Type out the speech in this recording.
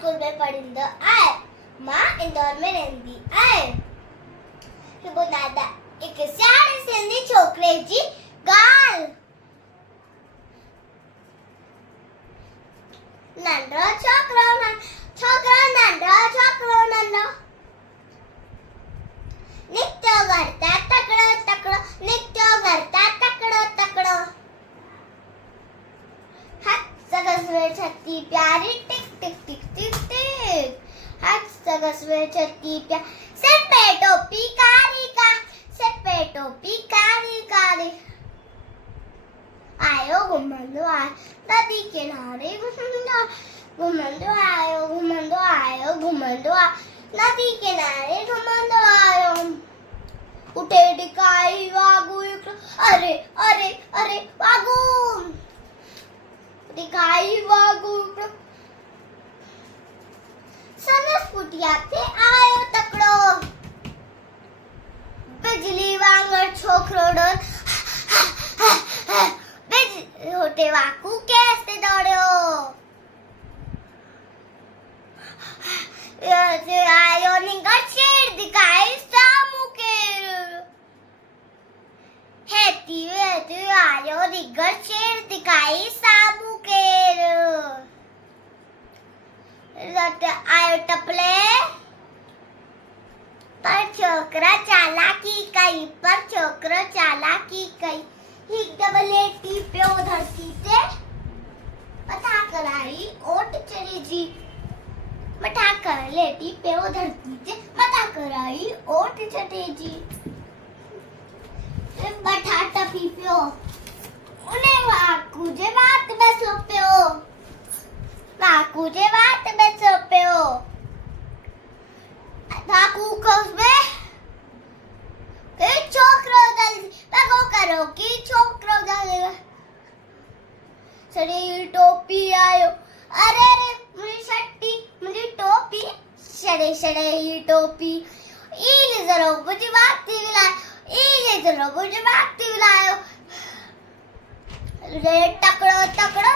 School में पढ़िंदो आहे मां इंदौर में रहंदी आहे। ॿुधाईंदा हिकु सियाणे सिंधी छोकिरे जी ॻाल्हि। नंढो छोकिरो नंढो निकितो घर तां तकिड़ो निकितो घर तां तकिड़ो हथ सगस में छती प्यारी tick tick tick tick tick हथ सगस में छती प्यारी सिर पे टोपी कारी आयो घुमंदो आयो नदी किनारे घुमंदो आयो नदी किनारे घुमंदो आयो उठे डिकाई वागू अरे वागू डिकाई वागू सनस पुटिया ते आयो तकड़ो बिजली वांगर छोकरो डोर होटे वाकू कैसे दौड़ो आयो निगर शेर दिखाई सामू के हेती आयो निगर शेर दिखाई सामू के आयो टपले पर छोकरा चालाकी कई हिक डबल एटी प्यो धरती ते मथा कराई ओट चढ़ी जी मथा कर लेटी प्यो धरती ते मथा कराई ओट चढ़ी जी मथा टपी प्यो उन्हें वाकू जे बात में सो प्यो वाकू खोसबे छोकरो दल पगो करो कि छोकरो दल सड़ी टोपी आयो अरे मुझी टोपी सड़े ही टोपी इले जरो मुझे बाती विलायो रे तकड़ो छोकरो